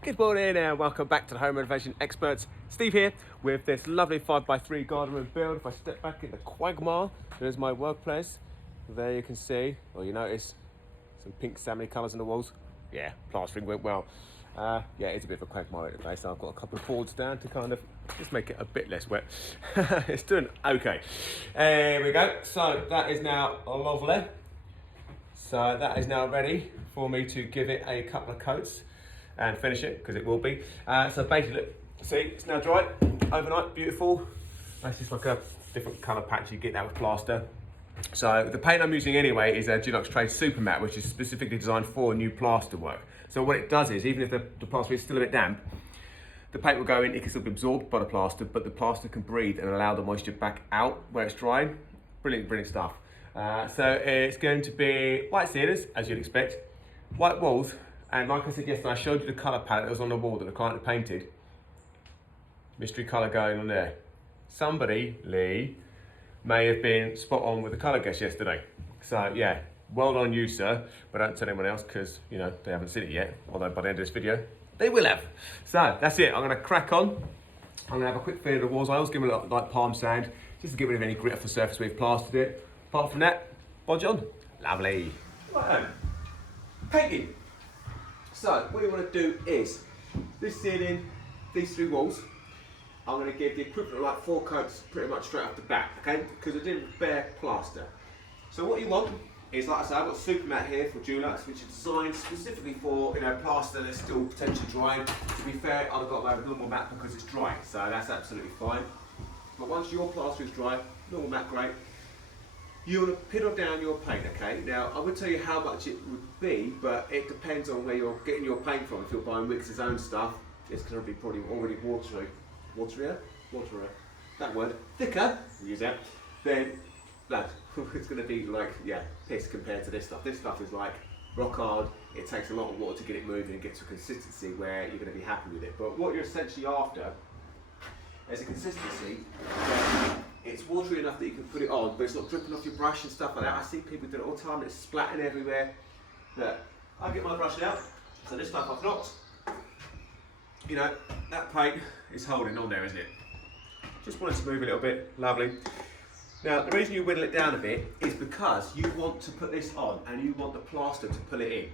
Good morning and welcome back to the Home Renovation Experts. Steve here with this lovely 5x3 garden room build. If I step back in the quagmire, there's my workplace. There you can see, or you notice, some pink salmon colours on the walls. Yeah, plastering went well. Yeah, it's a bit of a quagmire today, so I've got a couple of boards down to kind of just make it a bit less wet. It's doing okay. There we go. So that is now lovely. So that is now ready for me to give it a couple of coats and finish it, because it will be. So basically, look, see, it's now dry, overnight, beautiful. That's just like a different colour patch, you get that with plaster. So the paint I'm using anyway is a Dulux Trade Super Matte, which is specifically designed for new plaster work. So what it does is, even if the plaster is still a bit damp, the paint will go in, it can still be absorbed by the plaster, but the plaster can breathe and allow the moisture back out where it's drying. Brilliant, brilliant stuff. So it's going to be white ceilings, as you'd expect, white walls, and like I said yesterday, I showed you the colour palette that was on the wall that the client had painted. Mystery colour going on there. Somebody, Lee, may have been spot on with the colour guess yesterday. So yeah, well done you, sir, but don't tell anyone else because, you know, they haven't seen it yet, although by the end of this video, they will have. So that's it, I'm gonna crack on. I'm gonna have a quick feel of the walls. I always give them a little like palm sand, just to get rid of any grit off the surface we've plastered it. Apart from that, bodge on. Lovely. Right, painting. So what you want to do is, this ceiling, these three walls, I'm going to give the equivalent of like 4 coats pretty much straight off the bat, okay? Because I didn't bare plaster. So what you want is, like I said, I've got Super Matte here for Dulux, which is designed specifically for, you know, plaster that's still potentially drying. To be fair, I've got my normal matte because it's dry, so that's absolutely fine. But once your plaster is dry, normal matte, great. You want to piddle down your paint, okay? Now, I would tell you how much it would be, but it depends on where you're getting your paint from. If you're buying Wix's own stuff, it's going to be probably already waterier, that word, thicker, use that, then that, it's going to be like, yeah, piss compared to this stuff. This stuff is like rock hard. It takes a lot of water to get it moving and get to a consistency where you're going to be happy with it. But what you're essentially after is a consistency where it's watery enough that you can put it on, but it's not dripping off your brush and stuff like that. I see people do it all the time, it's splatting everywhere. Look, I get my brush out, so this stuff I've not. You know, that paint is holding on there, isn't it? Just wanted to move a little bit, lovely. Now, the reason you whittle it down a bit is because you want to put this on and you want the plaster to pull it in.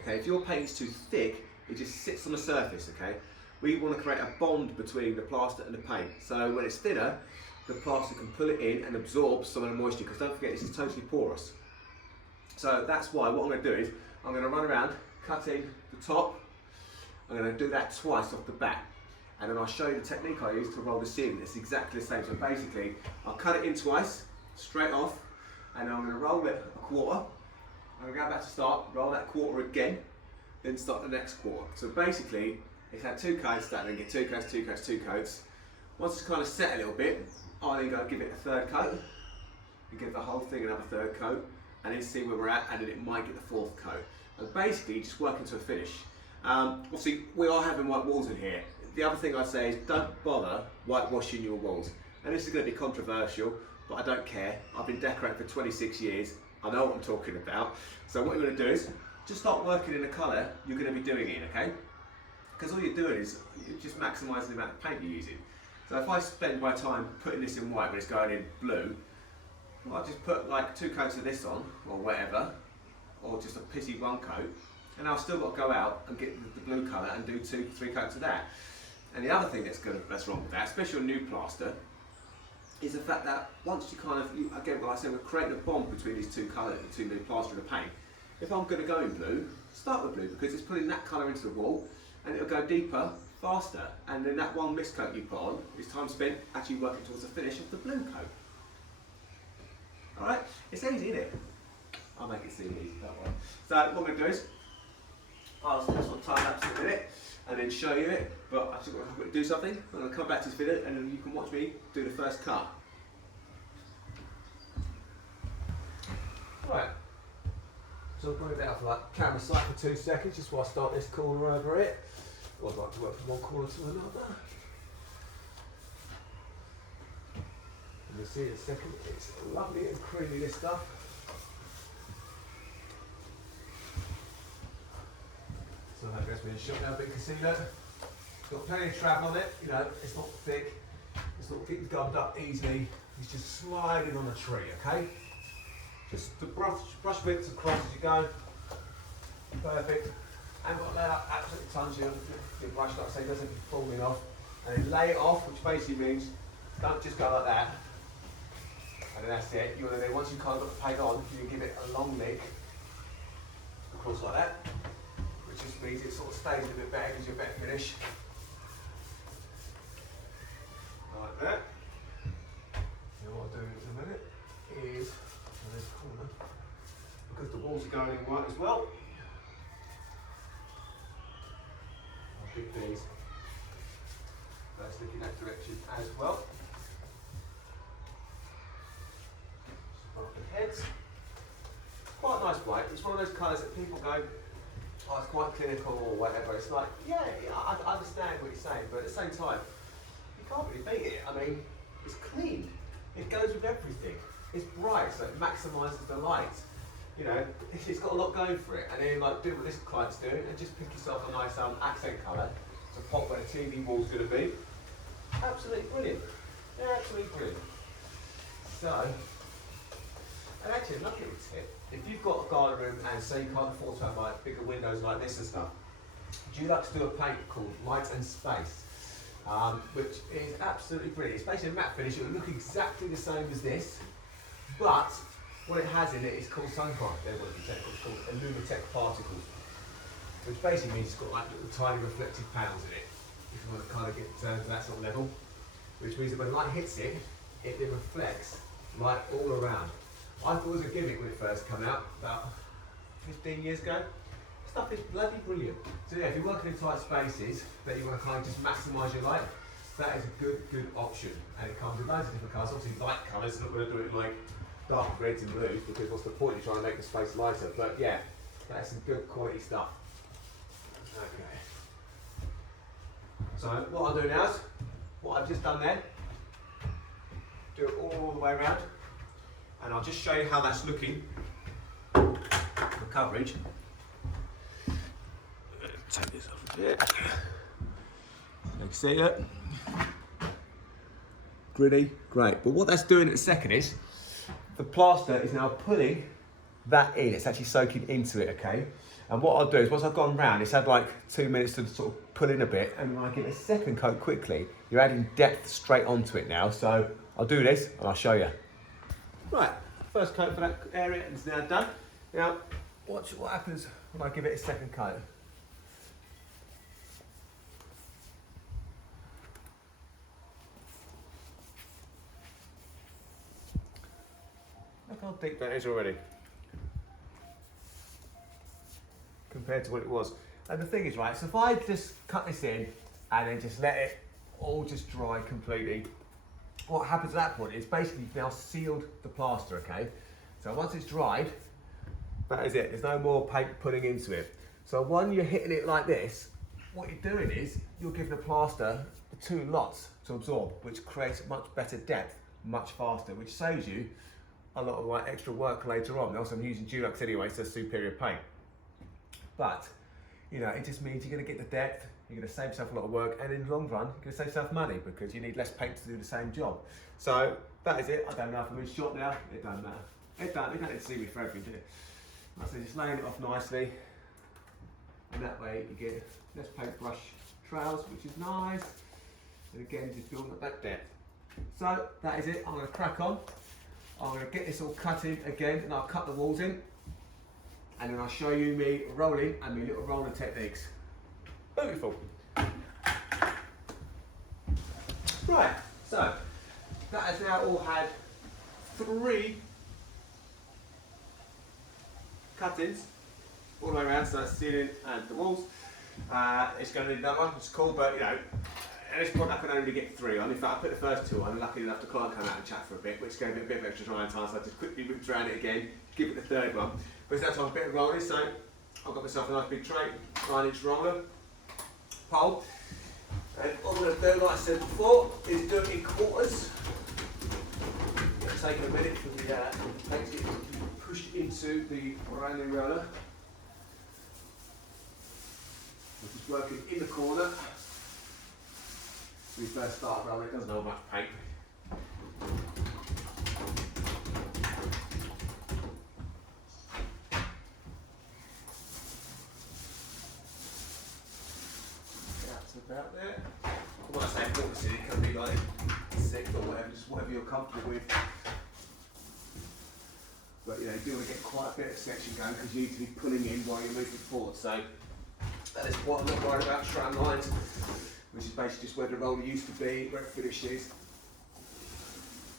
Okay, if your paint's too thick, it just sits on the surface, okay? We want to create a bond between the plaster and the paint. So when it's thinner, the plaster can pull it in and absorb some of the moisture, because don't forget, this is totally porous. So that's why what I'm going to do is, I'm going to run around cutting the top. I'm going to do that twice off the bat. And then I'll show you the technique I use to roll the ceiling. It's exactly the same. So basically, I'll cut it in twice, straight off, and then I'm going to roll it a quarter. I'm going to go back to start, roll that quarter again, then start the next quarter. So basically, it's had 2 coats, that then get 2 coats, 2 coats, 2 coats. Once it's kind of set a little bit, I'll then go give it a 3rd coat, and give the whole thing another 3rd coat, and then see where we're at, and then it might get the 4th coat. And basically, just working to a finish. Obviously, we are having white walls in here. The other thing I'd say is, don't bother whitewashing your walls. And this is going to be controversial, but I don't care. I've been decorating for 26 years. I know what I'm talking about. So what you're going to do is, just start working in the colour you're going to be doing it, okay? Because all you're doing is, you're just maximising the amount of paint you're using. So if I spend my time putting this in white when it's going in blue, well, I'll just put like 2 coats of this on, or whatever, or just a pissy 1 coat, and I've still got to go out and get the blue colour and do 2, 3 coats of that. And the other thing that's wrong with that, especially on new plaster, is the fact that once you kind of, again, like I said, we're creating a bond between these 2 colours, between the plaster and the paint. If I'm going to go in blue, start with blue, because it's putting that colour into the wall, and it'll go deeper, faster, and then that 1 mist coat you put on is time spent actually working towards the finish of the blue coat. Alright, it's easy, isn't it? I'll make it seem easy, don't worry. So what I'm going to do is, I'll just sort of time lapse it a minute, and then show you it, but I've just got to do something. I'm going to come back to this video, and then you can watch me do the first cut. Right, so I'll put it out for like camera sight for 2 seconds, just while I start this corner over it. I'd like to work from one corner to another. And you'll see in a second, it's lovely and creamy, this stuff. So that goes with a shot now, but you can see that it's got plenty of travel on it, you know, it's not thick, it's not getting gummed up easily, it's just sliding on the tree, okay? Just to brush bits across as you go, perfect. And got to lay out absolutely tons of your brush, like I say, doesn't be falling off. And then lay it off, which basically means don't just go like that. And then that's it. You want to then, once you kind of got the paint on, you give it a long lick across like that, which just means it sort of stays a bit better, gives you a better finish. Like that. And what I'll do in a minute is, in this corner, because the walls are going in white as well, I'll pick these. Let's look in that direction as well. The heads. Quite a nice white. It's one of those colours that people go, oh, it's quite clinical or whatever. It's like, yeah, I understand what you're saying, but at the same time, you can't really beat it. I mean, it's clean. It goes with everything. It's bright, so it maximises the light. You know, it's got a lot going for it. And then, like, do what this client's doing and just pick yourself a nice accent colour to pop where the TV wall's going to be. Absolutely brilliant. Absolutely brilliant. So, and actually, another little tip, if you've got a garden room and say you can't afford to have like bigger windows like this and stuff, do you like to do a paint called Light and Space, which is absolutely brilliant. It's basically a matte finish. It will look exactly the same as this, but what it has in it is called sunshine. It's called Illumitech particles, which basically means it's got like little tiny reflective panels in it. If you want to kind of get to that sort of level, which means that when light hits it, it then reflects light all around. I thought it was a gimmick when it first came out, about 15 years ago. Stuff is bloody brilliant. So yeah, if you're working in tight spaces, that you want to kind of just maximise your light, that is a good option. And it comes in loads of different colours. Obviously light colours, not going to do it in like dark reds and blues, because what's the point of trying to make the space lighter? But yeah, that's some good quality stuff. Okay. So what I'll do now is, what I've just done there, do it all the way around. And I'll just show you how that's looking for coverage. Take this off a bit. You can see it. Gritty, great. But what that's doing in a second is, the plaster is now pulling that in. It's actually soaking into it, okay? And what I'll do is, once I've gone round, it's had like 2 minutes to sort of pull in a bit, and when I give it a second coat quickly, you're adding depth straight onto it now. So I'll do this and I'll show you. Right, first coat for that area is now done. Now, watch what happens when I give it a second coat. Look how deep that is already, compared to what it was. And the thing is, right, so if I just cut this in and then just let it all just dry completely, what happens at that point is basically you've now sealed the plaster, okay? So once it's dried, that is it. There's no more paint putting into it. So when you're hitting it like this, what you're doing is you're giving the plaster 2 lots to absorb, which creates much better depth, much faster, which saves you a lot of like extra work later on. Also, I'm using Dulux anyway, so superior paint. But, you know, it just means you're going to get the depth, you're going to save yourself a lot of work, and in the long run, you're going to save yourself money because you need less paint to do the same job. So that is it. I don't know if I'm in shot now. It doesn't matter. It don't need to see me for everything, do it? So just laying it off nicely, and that way you get less paintbrush trails, which is nice. And again, just building up that depth. So that is it. I'm going to crack on. I'm going to get this all cut in again, and I'll cut the walls in, and then I'll show you me rolling and my little roller techniques. Beautiful. Right, so that has now all had 3 cut-ins all the way around, so that's the ceiling and the walls. It's going to need another one, which is cool, but you know, at this point I can only get 3 on. In fact, I put the first 2 on, and lucky enough the client came out and chat for a bit, which gave it a bit of extra drying time, so I just quickly whipped around it again, give it the 3rd one. But it's that time a bit of rolling, so I've got myself a nice big tray, 9-inch roller, pole. And what I'm going to do, like I said before, is do it in quarters. It'll take a minute for the paint to get pushed into the brand new roller. working in the corner. We first start rolling, it doesn't hold much paint. That's about there. When I say obviously it can be like 6 or whatever, just whatever you're comfortable with. But you know, you do want to get quite a bit of section going because you need to be pulling in while you're moving forward. So at this point I'm not worried about strand lines, which is basically just where the roller used to be, where it finishes.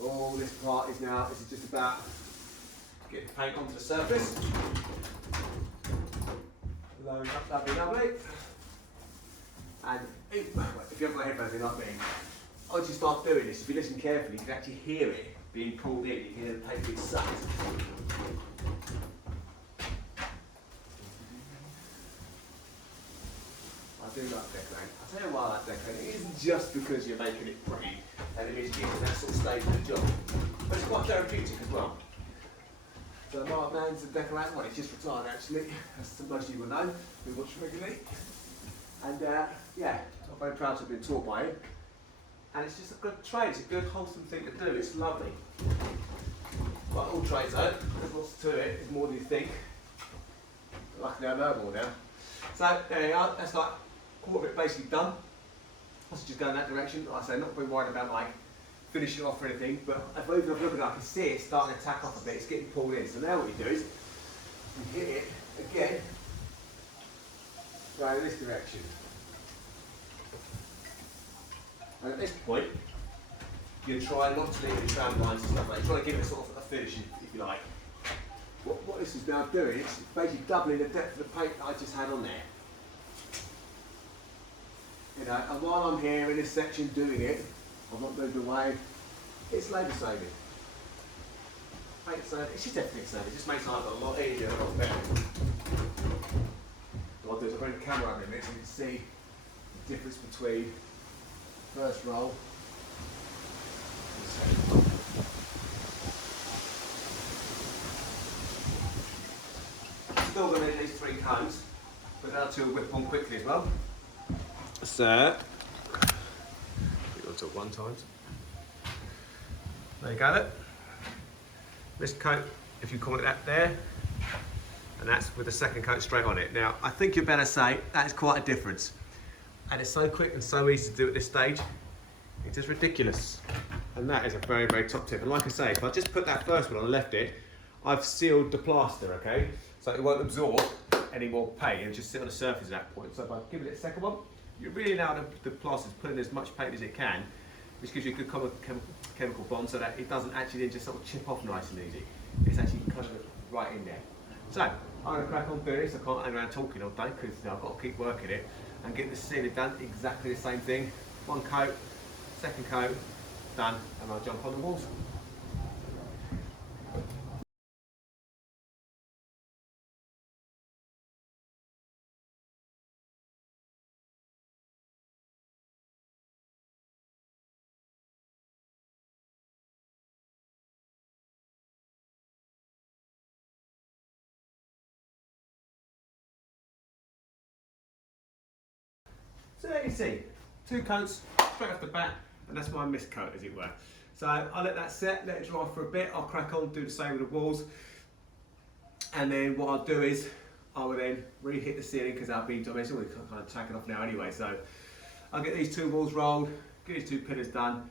All this part is now, this is just about getting the paint onto the surface. Load up, that'd be lovely. And if you haven't got headphones in like me, once you start doing this, if you listen carefully, you can actually hear it being pulled in. You can hear the paint being sucked. I do like decorating. I'll tell you why I like decorating. It isn't just because you're making it pretty and it means you get to that sort of stage of the job, but it's quite therapeutic as well. So my man's a decorator, well, he's just retired actually, as most of you will know, we watch regularly. And yeah, I'm very proud to have been taught by him. And it's just a good trade, it's a good wholesome thing to do, it's lovely. Like all trades though, there's lots to it, there's more than you think. Luckily I know more now. So there you are, that's like a quarter of it basically done. Let's just go in that direction. Like I say, not very worried about like finishing off or anything, but if I even look at it, I can see it starting to tack off a bit, it's getting pulled in. So now what you do is, you hit it again, go in this direction. And at this point, you try not to leave the tram lines and stuff like that. You try to give it sort of a finish, if you like. What this is now doing, it's basically doubling the depth of the paint that I just had on there. You know, and while I'm here in this section doing it, I've not moved away, it's labour saving. Paint saving, it's just everything saving, it just makes life a lot easier and a lot better. What I'll do is I'll bring the camera up in a minute so you can see the difference between first roll and second roll. Still going to need these 3 cones, but they'll to whip on quickly as well. So, put it onto 1 times. There you go. This coat, if you call it that there, and that's with the second coat straight on it. Now, I think you better say that is quite a difference. And it's so quick and so easy to do at this stage, it's just ridiculous. And that is a very, very top tip. And like I say, if I just put that first one on and left it, I've sealed the plaster, okay? So it won't absorb any more paint, it'll just sit on the surface at that point. So if I give it a second one, you really allow the plaster to put in as much paint as it can, which gives you a good chemical bond so that it doesn't actually then just sort of chip off nice and easy. It's actually kind of right in there. So, I'm going to crack on doing this. I can't hang around talking all day because I've got to keep working it and get the ceiling done exactly the same thing. 1 coat, second coat, done, and I'll jump on the walls. So there you see, 2 coats straight off the bat, and that's my mist coat as it were. So I'll let that set, let it dry for a bit, I'll crack on, do the same with the walls, and then what I'll do is, I will then re-hit the ceiling because I'll be, it's already kind of tacking off now anyway, so I'll get these 2 walls rolled, get these 2 pillars done,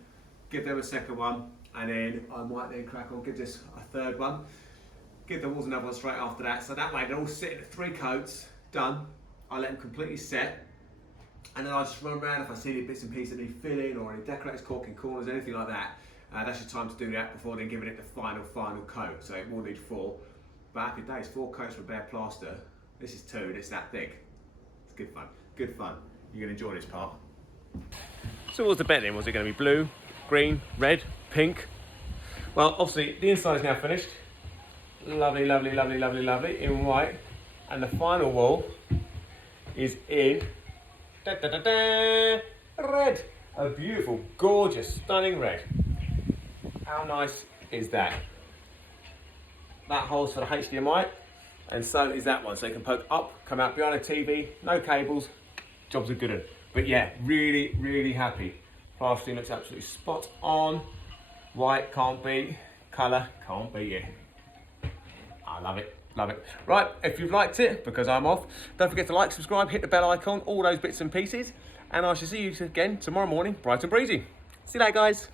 give them a second one, and then I might then crack on, give this a 3rd one, give the walls another one straight after that, so that way they're all sitting at 3 coats, done, I let them completely set, and then I just run around if I see any bits and pieces that need filling or any decorators caulking corners, anything like that. That's your time to do that before then giving it the final coat. So it will need 4. But happy days, 4 coats for bare plaster. This is 2 and it's that thick. It's good fun, good fun. You're going to enjoy this part. So what was the bet then? Was it going to be blue, green, red, pink? Well, obviously the inside is now finished. Lovely, lovely, lovely, lovely, lovely, in white. And the final wall is in red. A beautiful, gorgeous, stunning red. How nice is that? That holds for the HDMI, and so is that one. So you can poke up, come out behind a TV, no cables, job's a good one. But yeah, really, really happy. Plastering looks absolutely spot on. White, can't beat. Colour, can't beat it. I love it, love it. Right, if you've liked it, because I'm off, don't forget to like, subscribe, hit the bell icon, all those bits and pieces. And I shall see you again tomorrow morning, bright and breezy. See you later, guys.